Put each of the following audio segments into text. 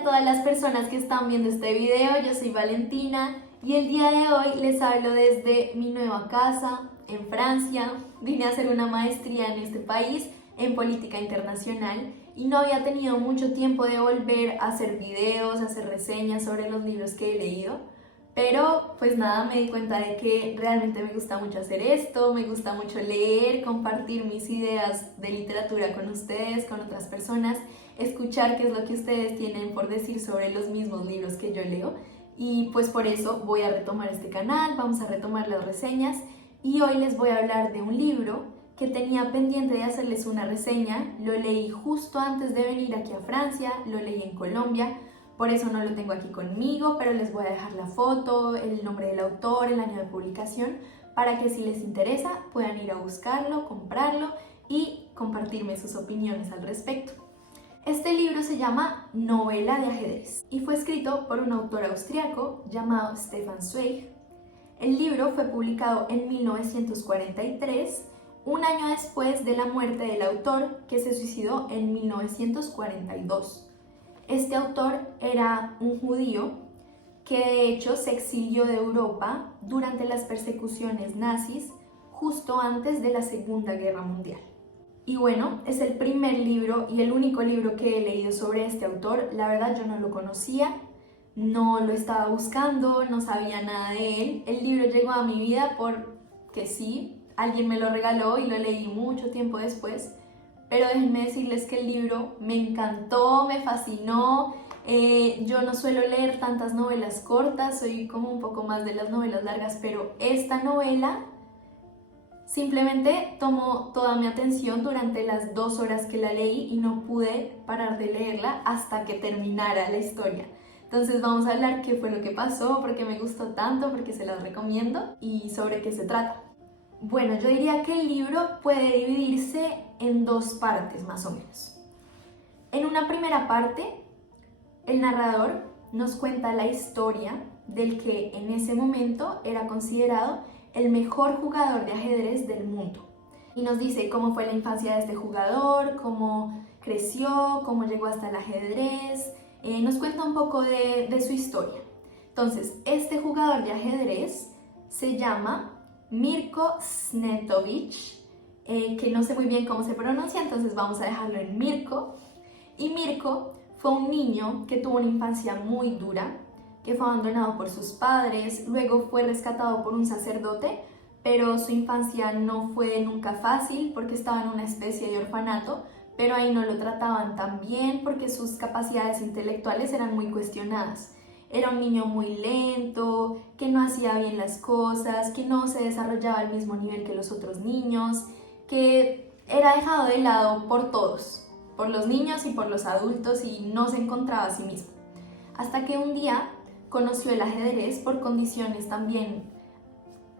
a todas las personas que están viendo este video, yo soy Valentina y el día de hoy les hablo desde mi nueva casa en Francia. Vine a hacer una maestría en este país en política internacional y no había tenido mucho tiempo de volver a hacer videos, a hacer reseñas sobre los libros que he leído. Pero pues nada, me di cuenta de que realmente me gusta mucho hacer esto, me gusta mucho leer, compartir mis ideas de literatura con ustedes, con otras personas, escuchar qué es lo que ustedes tienen por decir sobre los mismos libros que yo leo. Y pues por eso voy a retomar este canal, vamos a retomar las reseñas y hoy les voy a hablar de un libro que tenía pendiente de hacerles una reseña. Lo leí justo antes de venir aquí a Francia, lo leí en Colombia. Por eso no lo tengo aquí conmigo, pero les voy a dejar la foto, el nombre del autor, el año de publicación, para que si les interesa puedan ir a buscarlo, comprarlo y compartirme sus opiniones al respecto. Este libro se llama Novela de ajedrez y fue escrito por un autor austriaco llamado Stefan Zweig. El libro fue publicado en 1943, un año después de la muerte del autor, que se suicidó en 1942. Este autor era un judío que de hecho se exilió de Europa durante las persecuciones nazis justo antes de la Segunda Guerra Mundial. Y bueno, es el primer libro y el único libro que he leído sobre este autor. La verdad yo no lo conocía, no lo estaba buscando, no sabía nada de él. El libro llegó a mi vida porque sí, alguien me lo regaló y lo leí mucho tiempo después. Pero déjenme decirles que el libro me encantó, me fascinó. Yo no suelo leer tantas novelas cortas, soy como un poco más de las novelas largas, pero esta novela simplemente tomó toda mi atención durante las 2 horas que la leí y no pude parar de leerla hasta que terminara la historia. Entonces vamos a hablar qué fue lo que pasó, por qué me gustó tanto, por qué se las recomiendo y sobre qué se trata. Bueno, yo diría que el libro puede dividirse en 2 partes más o menos. En una primera parte, el narrador nos cuenta la historia del que en ese momento era considerado el mejor jugador de ajedrez del mundo. Y nos dice cómo fue la infancia de este jugador, cómo creció, cómo llegó hasta el ajedrez, nos cuenta un poco de su historia. Entonces, este jugador de ajedrez se llama Mirko Cvetkovic, que no sé muy bien cómo se pronuncia, entonces vamos a dejarlo en Mirko. Y Mirko fue un niño que tuvo una infancia muy dura, que fue abandonado por sus padres, luego fue rescatado por un sacerdote, pero su infancia no fue nunca fácil porque estaba en una especie de orfanato, pero ahí no lo trataban tan bien porque sus capacidades intelectuales eran muy cuestionadas. Era un niño muy lento, que no hacía bien las cosas, que no se desarrollaba al mismo nivel que los otros niños, que era dejado de lado por todos, por los niños y por los adultos, y no se encontraba a sí mismo. Hasta que un día conoció el ajedrez por condiciones también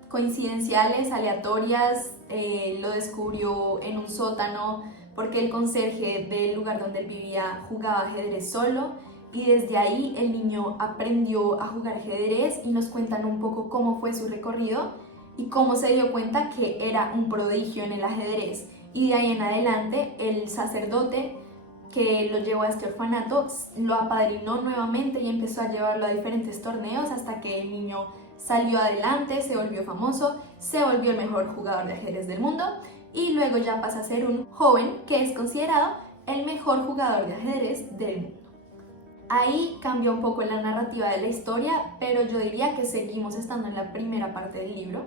coincidenciales, aleatorias. Lo descubrió en un sótano porque el conserje del lugar donde él vivía jugaba ajedrez solo. Y desde ahí el niño aprendió a jugar ajedrez y nos cuentan un poco cómo fue su recorrido y cómo se dio cuenta que era un prodigio en el ajedrez. Y de ahí en adelante el sacerdote que lo llevó a este orfanato lo apadrinó nuevamente y empezó a llevarlo a diferentes torneos hasta que el niño salió adelante, se volvió famoso, se volvió el mejor jugador de ajedrez del mundo y luego ya pasa a ser un joven que es considerado el mejor jugador de ajedrez del mundo. Ahí cambia un poco la narrativa de la historia, pero yo diría que seguimos estando en la primera parte del libro,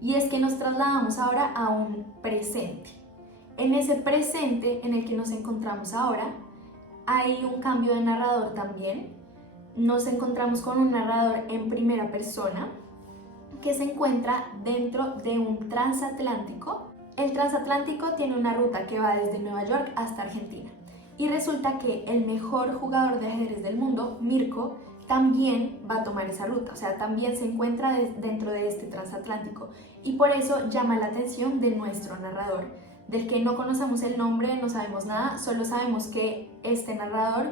y es que nos trasladamos ahora a un presente. En ese presente en el que nos encontramos ahora, hay un cambio de narrador también. Nos encontramos con un narrador en primera persona que se encuentra dentro de un transatlántico. El transatlántico tiene una ruta que va desde Nueva York hasta Argentina. Y resulta que el mejor jugador de ajedrez del mundo, Mirko, también va a tomar esa ruta, o sea, también se encuentra dentro de este transatlántico. Y por eso llama la atención de nuestro narrador, del que no conocemos el nombre, no sabemos nada, solo sabemos que este narrador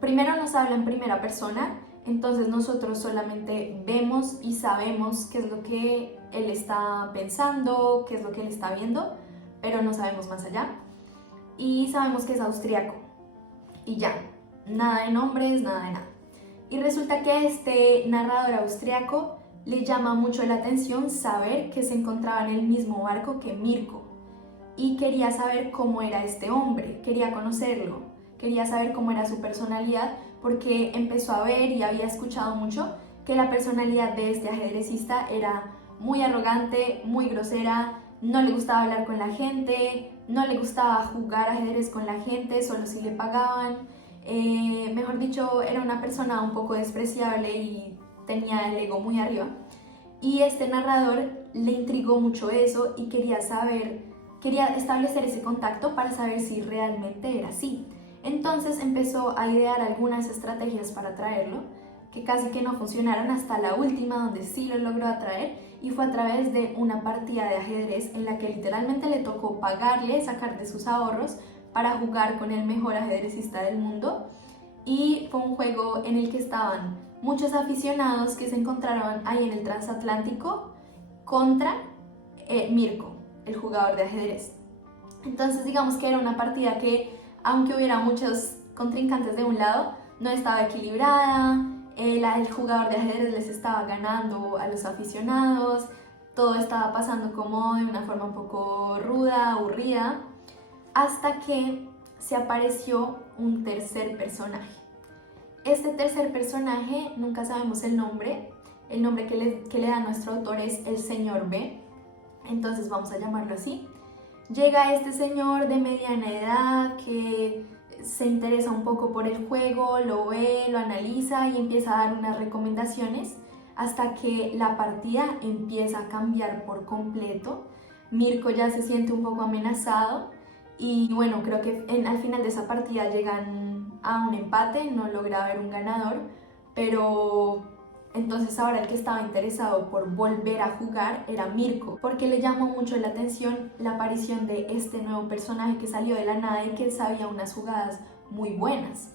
primero nos habla en primera persona, entonces nosotros solamente vemos y sabemos qué es lo que él está pensando, qué es lo que él está viendo, pero no sabemos más allá. Y sabemos que es austriaco y ya. nada de nombres, nada de nada. Y resulta que a este narrador austriaco le llama mucho la atención saber que se encontraba en el mismo barco que Mirko y quería saber cómo era este hombre, quería conocerlo, quería saber cómo era su personalidad porque empezó a ver y había escuchado mucho que la personalidad de este ajedrecista era muy arrogante, muy grosera, no le gustaba hablar con la gente, no le gustaba jugar ajedrez con la gente, solo si le pagaban. Mejor dicho, era una persona un poco despreciable y tenía el ego muy arriba. Y este narrador le intrigó mucho eso y quería establecer ese contacto para saber si realmente era así. Entonces empezó a idear algunas estrategias para atraerlo, que casi que no funcionaron hasta la última, donde sí lo logró atraer, y fue a través de una partida de ajedrez en la que literalmente le tocó pagarle, sacar de sus ahorros para jugar con el mejor ajedrecista del mundo. Y fue un juego en el que estaban muchos aficionados que se encontraron ahí en el transatlántico contra Mirko, el jugador de ajedrez. Entonces digamos que era una partida que, aunque hubiera muchos contrincantes de un lado, no estaba equilibrada, el jugador de ajedrez les estaba ganando a los aficionados, todo estaba pasando como de una forma un poco ruda, aburrida, hasta que se apareció un tercer personaje. Este tercer personaje, nunca sabemos el nombre que le da nuestro autor es el señor B, entonces vamos a llamarlo así. Llega este señor de mediana edad que se interesa un poco por el juego, lo ve, lo analiza y empieza a dar unas recomendaciones hasta que la partida empieza a cambiar por completo. Mirko ya se siente un poco amenazado y bueno, creo que al final de esa partida llegan a un empate, no logra haber un ganador, pero entonces ahora el que estaba interesado por volver a jugar era Mirko, porque le llamó mucho la atención la aparición de este nuevo personaje que salió de la nada y que sabía unas jugadas muy buenas.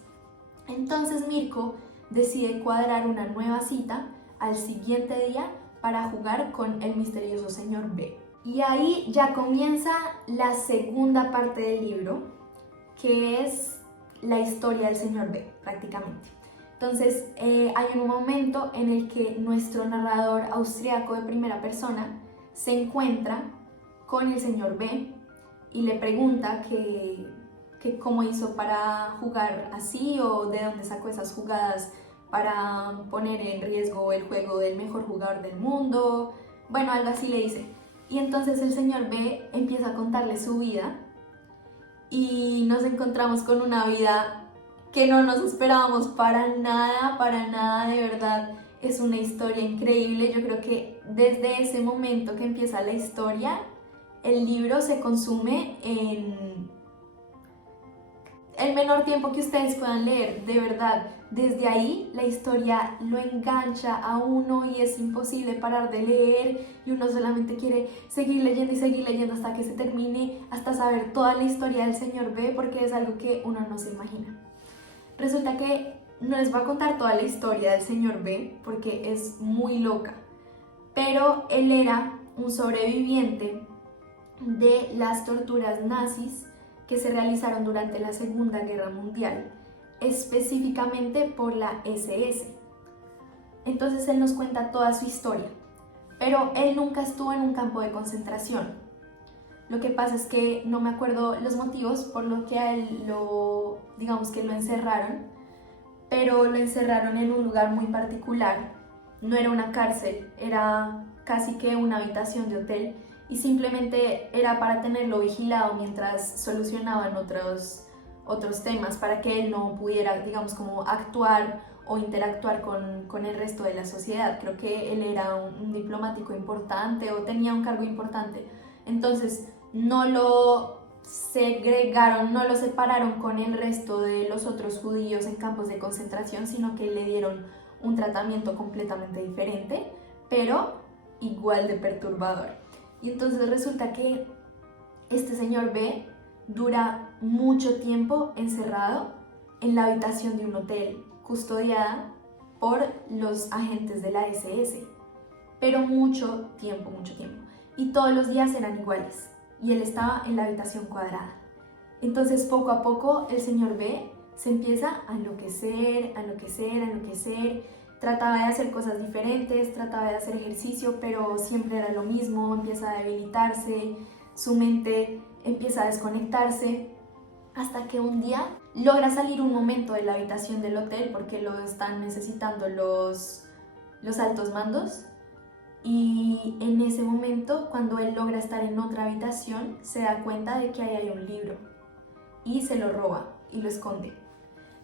Entonces Mirko decide cuadrar una nueva cita al siguiente día para jugar con el misterioso señor B. Y ahí ya comienza la segunda parte del libro, que es la historia del señor B, prácticamente. Entonces hay un momento en el que nuestro narrador austriaco de primera persona se encuentra con el señor B y le pregunta que cómo hizo para jugar así o de dónde sacó esas jugadas para poner en riesgo el juego del mejor jugador del mundo, bueno, algo así le dice. Y entonces el señor B empieza a contarle su vida y nos encontramos con una vida que no nos esperábamos para nada, de verdad. Es una historia increíble. Yo creo que desde ese momento que empieza la historia, el libro se consume en el menor tiempo que ustedes puedan leer, de verdad. Desde ahí la historia lo engancha a uno y es imposible parar de leer y uno solamente quiere seguir leyendo y seguir leyendo hasta que se termine, hasta saber toda la historia del señor B, porque es algo que uno no se imagina. Resulta que no les voy a contar toda la historia del señor B porque es muy loca, pero él era un sobreviviente de las torturas nazis que se realizaron durante la Segunda Guerra Mundial, específicamente por la SS. Entonces él nos cuenta toda su historia, pero él nunca estuvo en un campo de concentración. Lo que pasa es que no me acuerdo los motivos por lo que a él digamos que lo encerraron, pero lo encerraron en un lugar muy particular. No era una cárcel, era casi que una habitación de hotel y simplemente era para tenerlo vigilado mientras solucionaban otros temas para que él no pudiera, digamos, como actuar o interactuar con el resto de la sociedad. Creo que él era un diplomático importante o tenía un cargo importante. Entonces no lo segregaron, no lo separaron con el resto de los otros judíos en campos de concentración, sino que le dieron un tratamiento completamente diferente, pero igual de perturbador. Y entonces resulta que este señor B dura mucho tiempo encerrado en la habitación de un hotel, custodiada por los agentes de la SS, pero mucho tiempo, y todos los días eran iguales, y él estaba en la habitación cuadrada. Entonces poco a poco el señor B se empieza a enloquecer, a enloquecer, a enloquecer. Trataba de hacer cosas diferentes, trataba de hacer ejercicio, pero siempre era lo mismo, empieza a debilitarse, su mente empieza a desconectarse, hasta que un día logra salir un momento de la habitación del hotel porque lo están necesitando los altos mandos. Y en ese momento, cuando él logra estar en otra habitación, se da cuenta de que ahí hay un libro y se lo roba y lo esconde.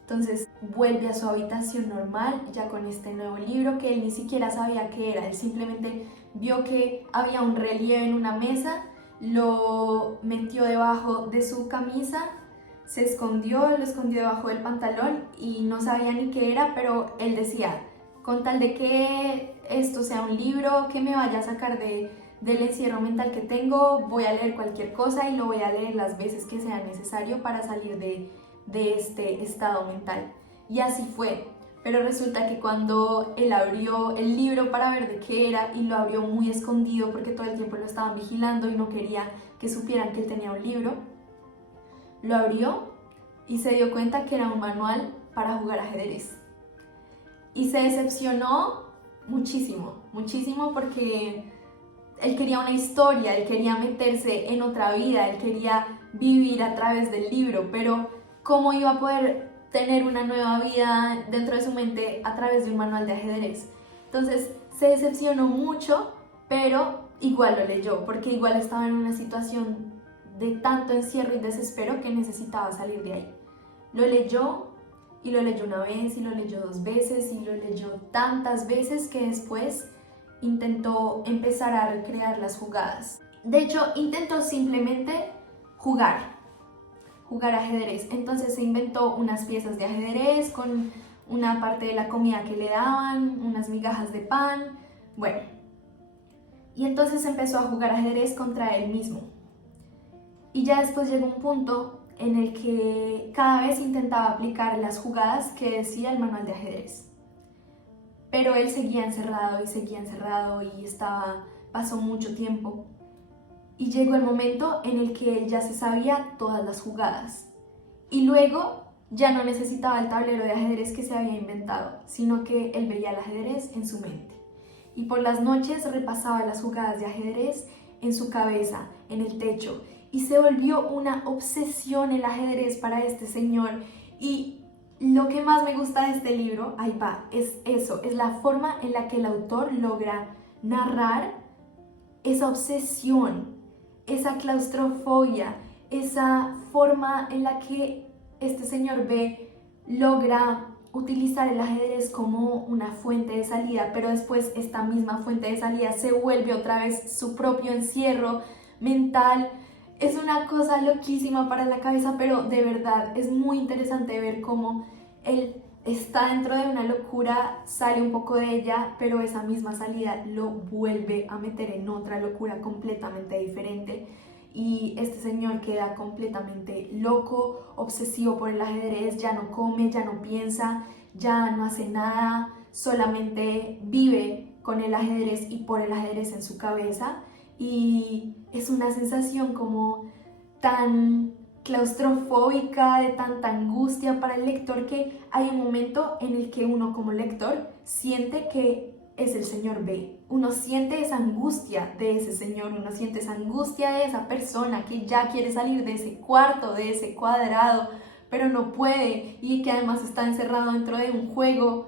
Entonces vuelve a su habitación normal, ya con este nuevo libro que él ni siquiera sabía qué era. Él simplemente vio que había un relieve en una mesa, lo metió debajo de su camisa, se escondió, lo escondió debajo del pantalón y no sabía ni qué era, pero él decía, con tal de que esto sea un libro, que me vaya a sacar del encierro mental que tengo, voy a leer cualquier cosa y lo voy a leer las veces que sea necesario para salir de este estado mental. Y así fue. Pero resulta que cuando él abrió el libro para ver de qué era y lo abrió muy escondido porque todo el tiempo lo estaban vigilando y no quería que supieran que él tenía un libro, lo abrió y se dio cuenta que era un manual para jugar ajedrez. Y se decepcionó muchísimo, muchísimo porque él quería una historia, él quería meterse en otra vida, él quería vivir a través del libro, pero ¿cómo iba a poder tener una nueva vida dentro de su mente a través de un manual de ajedrez? Entonces se decepcionó mucho, pero igual lo leyó, porque igual estaba en una situación de tanto encierro y desespero que necesitaba salir de ahí. Lo leyó y lo leyó una vez y lo leyó dos veces y lo leyó tantas veces que después intentó empezar a recrear las jugadas. De hecho, intentó simplemente jugar ajedrez. Entonces se inventó unas piezas de ajedrez con una parte de la comida que le daban, unas migajas de pan, bueno. Y entonces empezó a jugar ajedrez contra él mismo. Y ya después llegó un punto en el que cada vez intentaba aplicar las jugadas que decía el manual de ajedrez. Pero él seguía encerrado y pasó mucho tiempo. Y llegó el momento en el que él ya se sabía todas las jugadas. Y luego ya no necesitaba el tablero de ajedrez que se había inventado, sino que él veía el ajedrez en su mente. Y por las noches repasaba las jugadas de ajedrez en su cabeza, en el techo. Y se volvió una obsesión el ajedrez para este señor. Y lo que más me gusta de este libro, ahí va, es eso, es la forma en la que el autor logra narrar esa obsesión, esa claustrofobia, esa forma en la que este señor B logra utilizar el ajedrez como una fuente de salida, pero después esta misma fuente de salida se vuelve otra vez su propio encierro mental. Es una cosa loquísima para la cabeza, pero de verdad es muy interesante ver cómo él está dentro de una locura, sale un poco de ella, pero esa misma salida lo vuelve a meter en otra locura completamente diferente. Y este señor queda completamente loco, obsesivo por el ajedrez, ya no come, ya no piensa, ya no hace nada, solamente vive con el ajedrez y por el ajedrez en su cabeza. Y es una sensación como tan claustrofóbica, de tanta angustia para el lector, que hay un momento en el que uno como lector siente que es el señor B. Uno siente esa angustia de ese señor, uno siente esa angustia de esa persona que ya quiere salir de ese cuarto, de ese cuadrado, pero no puede y que además está encerrado dentro de un juego.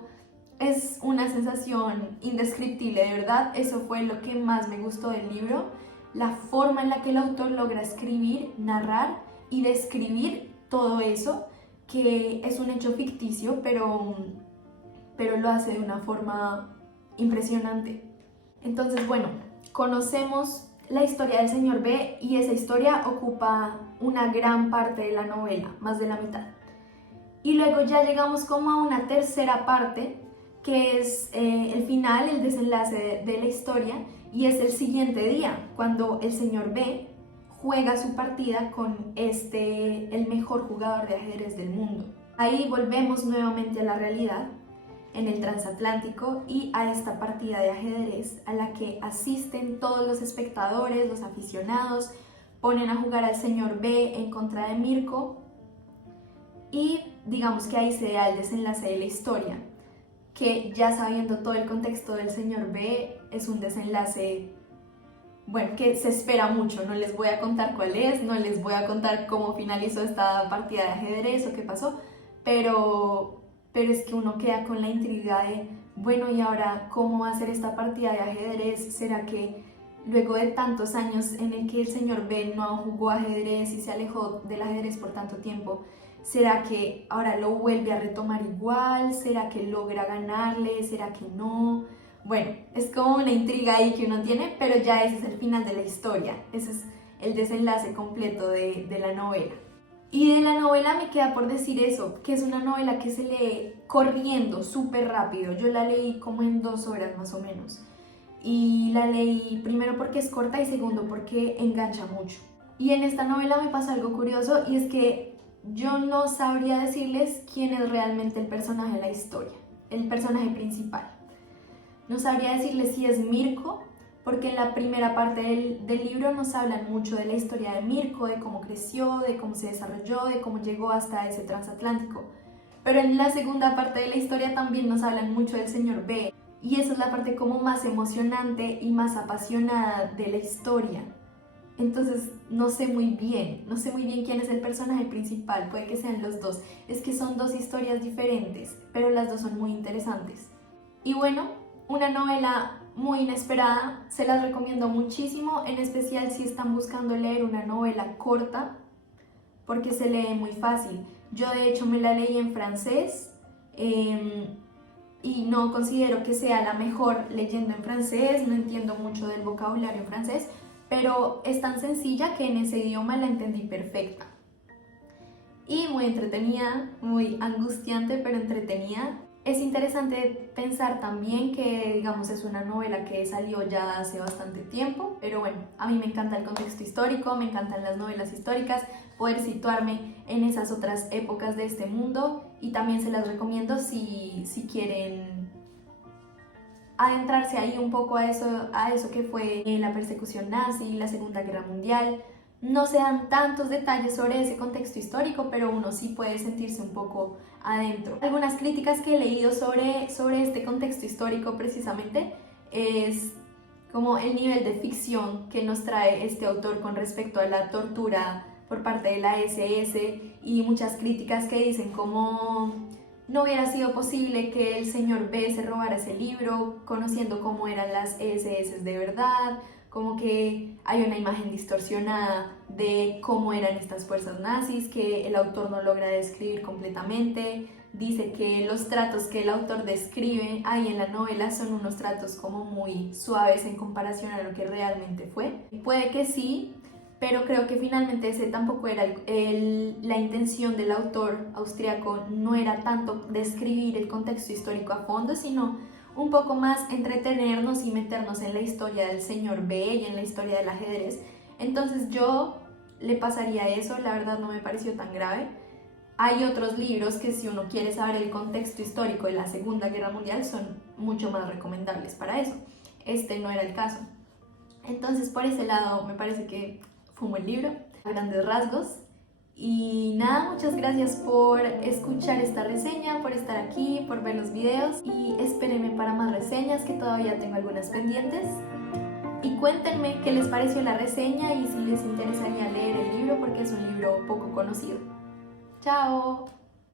Es una sensación indescriptible, de verdad. Eso fue lo que más me gustó del libro, la forma en la que el autor logra escribir, narrar y describir todo eso, que es un hecho ficticio, pero lo hace de una forma impresionante. Entonces, bueno, conocemos la historia del señor B y esa historia ocupa una gran parte de la novela, más de la mitad. Y luego ya llegamos como a una tercera parte, que es el final, el desenlace de la historia, y es el siguiente día, cuando el señor B juega su partida con el mejor jugador de ajedrez del mundo. Ahí volvemos nuevamente a la realidad, en el transatlántico, y a esta partida de ajedrez a la que asisten todos los espectadores, los aficionados, ponen a jugar al señor B en contra de Mirko. y digamos que ahí se da el desenlace de la historia, que ya sabiendo todo el contexto del señor B, es un desenlace, bueno, que se espera mucho. No les voy a contar cuál es, no les voy a contar cómo finalizó esta partida de ajedrez o qué pasó, pero es que uno queda con la intriga de, bueno, ¿y ahora cómo va a ser esta partida de ajedrez? ¿Será que luego de tantos años en el que el señor B no jugó ajedrez y se alejó del ajedrez por tanto tiempo, ¿será que ahora lo vuelve a retomar igual? ¿Será que logra ganarle? ¿Será que no? Bueno, es como una intriga ahí que uno tiene, pero ya ese es el final de la historia, ese es el desenlace completo de la novela. Y de la novela me queda por decir eso, que es una novela que se lee corriendo, súper rápido. Yo la leí como en 2 horas más o menos. Y la leí primero porque es corta y segundo porque engancha mucho. Y en esta novela me pasó algo curioso y es que yo no sabría decirles quién es realmente el personaje de la historia, el personaje principal. No sabría decirles si es Mirko, porque en la primera parte del libro nos hablan mucho de la historia de Mirko, de cómo creció, de cómo se desarrolló, de cómo llegó hasta ese transatlántico. Pero en la segunda parte de la historia también nos hablan mucho del señor B, y esa es la parte como más emocionante y más apasionada de la historia. Entonces no sé muy bien quién es el personaje principal, puede que sean los dos. Es que son dos historias diferentes, pero las dos son muy interesantes. Y bueno, una novela muy inesperada, se las recomiendo muchísimo, en especial si están buscando leer una novela corta, porque se lee muy fácil. Yo de hecho me la leí en francés y no considero que sea la mejor leyendo en francés, no entiendo mucho del vocabulario en francés, pero es tan sencilla que en ese idioma la entendí perfecta. Y muy entretenida, muy angustiante, pero entretenida. Es interesante pensar también que, digamos, es una novela que salió ya hace bastante tiempo, pero bueno, a mí me encanta el contexto histórico, me encantan las novelas históricas, poder situarme en esas otras épocas de este mundo, y también se las recomiendo si quieren adentrarse ahí un poco a eso que fue la persecución nazi, la Segunda Guerra Mundial. No se dan tantos detalles sobre ese contexto histórico, pero uno sí puede sentirse un poco adentro. Algunas críticas que he leído sobre este contexto histórico precisamente es como el nivel de ficción que nos trae este autor con respecto a la tortura por parte de la SS, y muchas críticas que dicen como no hubiera sido posible que el señor B se robara ese libro conociendo cómo eran las SS de verdad, como que hay una imagen distorsionada de cómo eran estas fuerzas nazis que el autor no logra describir completamente. Dice que los tratos que el autor describe ahí en la novela son unos tratos como muy suaves en comparación a lo que realmente fue. Puede que sí, pero creo que finalmente ese tampoco era la intención del autor austriaco. No era tanto describir el contexto histórico a fondo, sino un poco más entretenernos y meternos en la historia del señor B y en la historia del ajedrez. Entonces yo le pasaría eso, la verdad no me pareció tan grave. Hay otros libros que, si uno quiere saber el contexto histórico de la Segunda Guerra Mundial, son mucho más recomendables para eso. Este no era el caso. Entonces por ese lado me parece que fue un buen libro, a grandes rasgos. Y nada, muchas gracias por escuchar esta reseña, por estar aquí, por ver los videos, y espérenme para más reseñas, que todavía tengo algunas pendientes. Y cuéntenme qué les pareció la reseña y si les interesaría leer el libro, porque es un libro poco conocido. ¡Chao!